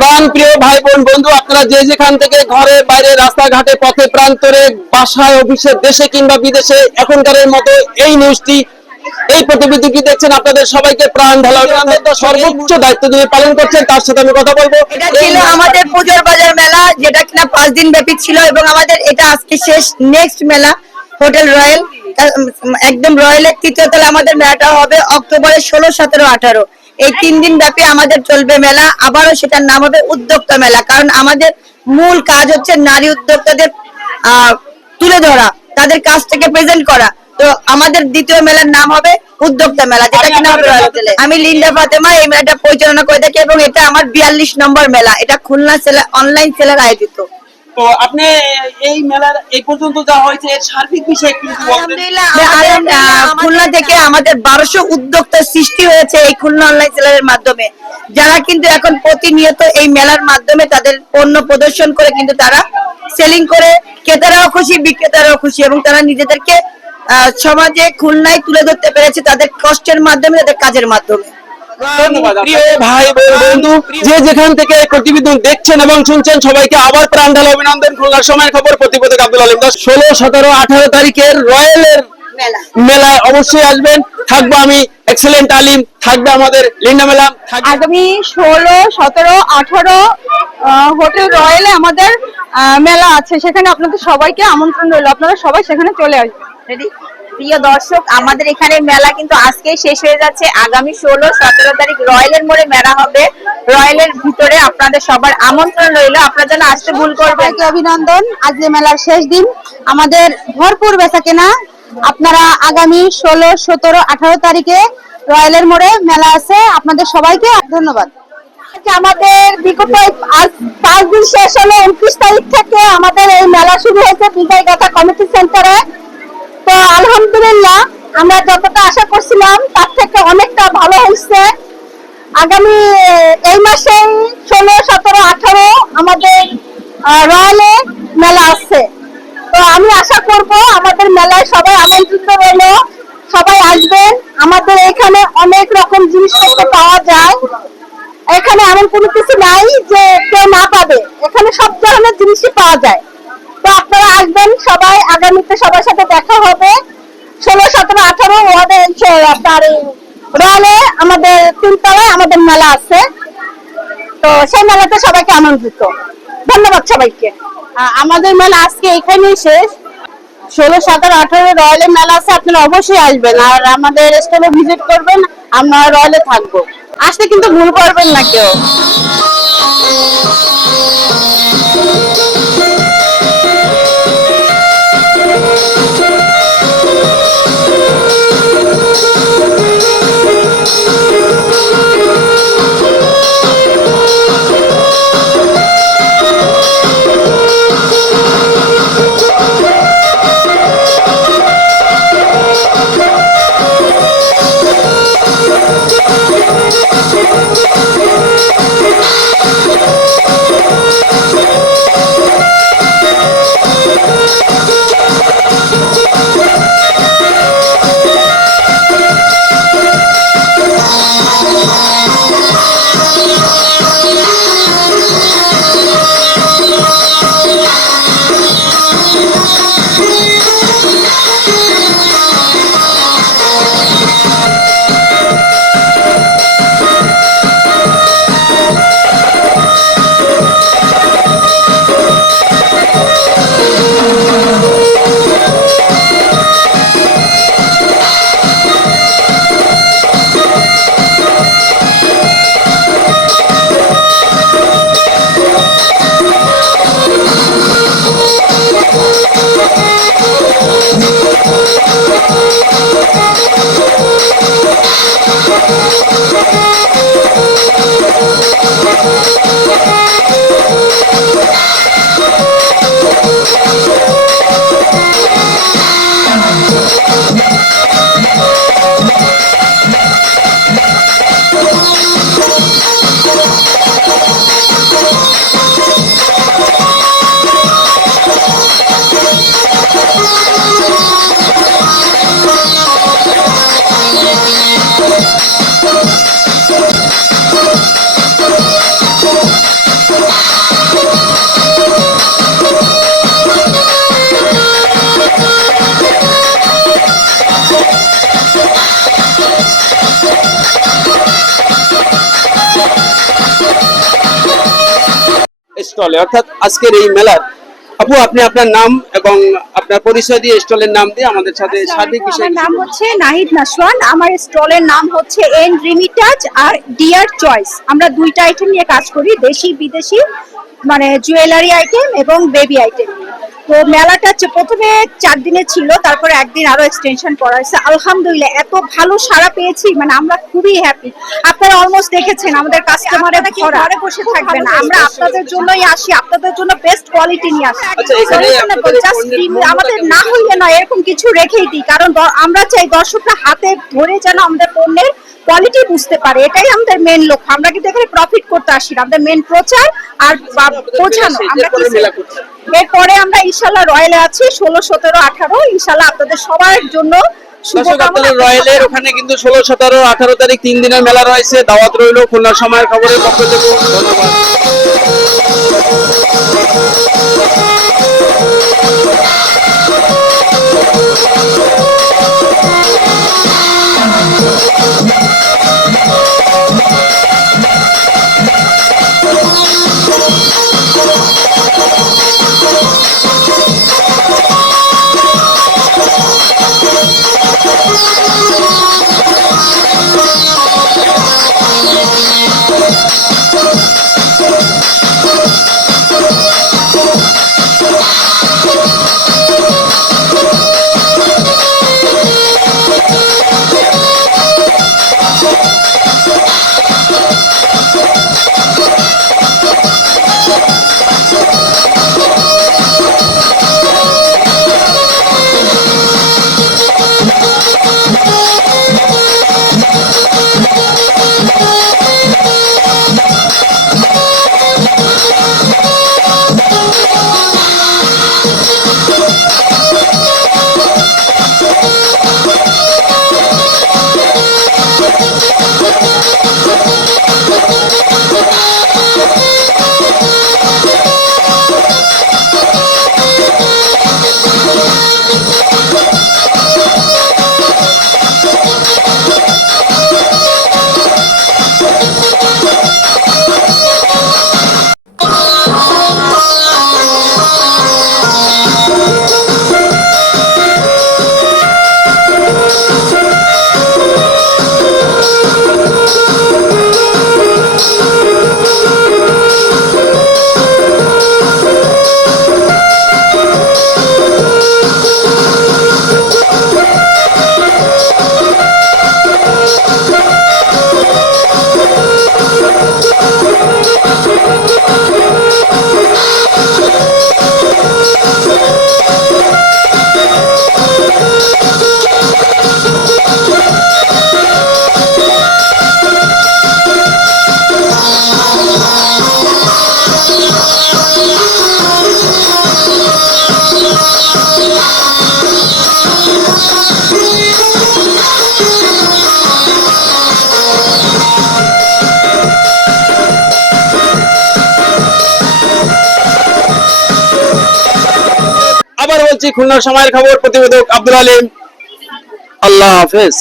প্রাণ প্রিয় ভাই বোন বন্ধু আপনারা যে যেখান থেকে ঘরে বাইরে রাস্তাঘাটে পথে প্রান্তরে বাসায় অফিসে দেশে কিংবা বিদেশে এখনকারের মতো এই নিউজটি এই প্রতিবেদনটি দেখছেন আপনাদের সবাইকে প্রাণ ঢালা। সর্বোচ্চ দায়িত্ব দিয়ে পালন করছেন তার সাথে আমি কথা বলব। এটা ছিল আমাদের পুজোর বাজার মেলা যেটা কিনা পাঁচ দিন ব্যাপী ছিল এবং আমাদের এটা আজকে শেষ নেক্সট মেলা হোটেল রয়্যাল। একদম রয়্যালের তৃতীয় তলা আমাদের মেলাটা হবে অক্টোবরের ষোলো সতেরো আঠারো। এই তিন দিন ব্যাপী আমাদের চলবে মেলা আবারও সেটার নাম হবে উদ্যোক্তা মেলা কারণ আমাদের মূল কাজ হচ্ছে নারী উদ্যোক্তাদের আহ, তুলে ধরা তাদের কাজটাকে প্রেজেন্ট করা। তো আমাদের দ্বিতীয় মেলার নাম হবে উদ্যোক্তা মেলা যেটা কিনা হবে আমি লিন্ডা ফাতেমা এই মেলাটা পরিচালনা করে থাকি এবং এটা আমার বিয়াল্লিশ নম্বর মেলা এটা খুলনা সেলার অনলাইন সেলার আয়োজিত। তো আপনি এই মেলার এই পর্যন্ত যা হয়েছে সার্বিক বিষয়ে খুলনা থেকে আমাদের বারোশো উদ্যোক্তা সৃষ্টি হয়েছে এই খুলনা অনলাইন সেলারের মাধ্যমে। যারা কিন্তু এখন প্রতিনিয়ত এই মেলার মাধ্যমে তাদের পণ্য প্রদর্শন করে কিন্তু তারা সেলিং করে ক্রেতারাও খুশি বিক্রেতারাও খুশি এবং তারা নিজেদেরকে আহ, সমাজে খুলনায় তুলে ধরতে পেরেছে তাদের কষ্টের মাধ্যমে তাদের কাজের মাধ্যমে। প্রিয় ভাই বোন বন্ধু যে যেখান থেকে প্রতিবেদন দেখছেন এবং শুনছেন সবাইকে আবার প্রাণ ঢালা অভিনন্দন। খুলনার সময়ের খবর প্রতিবেদক আব্দুল আলিম দাস। ষোলো সতেরো আঠারো তারিখের রয়্যালের মেলা। অবশ্যই আসবেন। থাকব আমি এক্সেলেন্ট আলিম থাকবে আমাদের লিন্ডা মেলা থাকবে আগামী ষোলো সতেরো আঠারো হোটেল রয়্যালে আমাদের আহ, মেলা আছে। সেখানে আপনাদের সবাইকে আমন্ত্রণ রইল। আপনারা সবাই সেখানে চলে আসবেন। রেডি প্রিয় দর্শক আমাদের এখানে মেলা কিন্তু আজকেই শেষ হয়ে যাচ্ছে। আগামী ষোলো সতেরো তারিখ রয়্যালের মোড়ে মেলা হবে। রয়্যালের ভিতরে আপনাদের সবার আমন্ত্রণ রইল। আপনারা যেন আসতে ভুল করবেন। অভিনন্দন। আজ মেলার শেষ দিন। আমাদের ভরপুর বেচা কেনা আপনারা আগামী ষোলো সতেরো আঠারো তারিখে রয়্যালের মোড়ে মেলা আছে। আপনাদের সবাইকে ধন্যবাদ। আমাদের বিগত আজ পাঁচ দিন শেষ হলো। উনত্রিশ তারিখ থেকে আমাদের এই মেলা শুরু হয়েছে। বিজয়গাথা কমিটি সেন্টারে। তো আলহামদুলিল্লাহ আমরা যতটা আশা করছিলাম তার থেকে অনেকটা ভালো হয়েছে। আগামী এই মাসে ষোলো সতেরো আঠারো আমাদের আহ, রয়্যালে মেলা আছে। তো আমি আশা করব আমাদের মেলায় সবাই আমন্ত্রিত রইল সবাই আসবেন। আমাদের এখানে অনেক রকম জিনিসপত্র পাওয়া যায়। এখানে এমন কোনো কিছু নাই যে কেউ না পাবে এখানে সব ধরনের জিনিসই পাওয়া যায় তো আপনারা আসবেন সবাই আগামীতে সবার সাথে দেখা হবে ষোলো সতেরো আঠারো ওয়ার্ডে আপনার এই রয়্যালে আমাদের তিনতলায় আমাদের মেলা আছে তো সেই মেলাতে সবাইকে আমন্ত্রিত। ধন্যবাদ সবাইকে। আমাদের মেলা আজকে এখানেই শেষ। ষোলো, সতেরো, আঠারো রয়্যালে মেলা আছে, আপনারা অবশ্যই আসবেন। আর আমাদের স্টলে ভিজিট করবেন, আমরা রয়্যালে থাকব। আসতে কিন্তু ভুল করবেন না কেউ। স্টলে অর্থাৎ আজকের এই মেলার। আপু আপনি আপনার নাম এবং আপনার পরিচয় দিয়ে স্টলের নাম দিয়ে আমাদের সাথে সার্বিক বিষয় আমার নাম হচ্ছে নাহিদ নাসওয়ান। আমার স্টলের নাম হচ্ছে এন রিমিটাজ আর ডিয়ার চয়েস। আমরা দুইটা আইটেম নিয়ে কাজ করি দেশি বিদেশি মানে জুয়েলারি আইটেম এবং বেবি আইটেম তো মেলাটা হচ্ছে প্রথমে চার দিনে ছিল তারপরে একদিন আরও এক্সটেনশন করা হয়েছে। আলহামদুলিল্লাহ এত ভালো সাড়া পেয়েছি মানে আমরা খুবই হ্যাপি আপনারা অলমোস্ট দেখেছেন আমাদের কাস্টমারের ঘরে বসে থাকবেন? আমরা আপনাদের জন্যই আসি আপনাদের জন্য বেস্ট কোয়ালিটি নিয়ে আসি। আচ্ছা, আমাদের না হইলে না এরকম কিছু রেখেই দিই। কারণ আমরা চাই দর্শকরা হাতে ধরে যেন আমাদের পণ্যের কোয়ালিটি বুঝতে পারে। এটাই আমাদের মেন লক্ষ্য। আমরা কিন্তু এখানে প্রফিট করতে আসি না। আমাদের মেন প্রচার আর বা- বোঝানো। আমরা। এরপরে আমরা ইনশাল্লাহ রয়্যালে আছি ষোলো সতেরো আঠারো। ইনশাল্লাহ আপনাদের সবার জন্য রয়্যালের ওখানে কিন্তু ষোলো সতেরো আঠারো তারিখ তিন দিনের মেলা রয়েছে। দাওয়াত রইল খুলনা সময়ের খবরের পক্ষ থেকে। ধন্যবাদ। বলছি খুলনা সময়ের খবর প্রতিবেদক আব্দুল আলিম। আল্লাহ হাফেজ।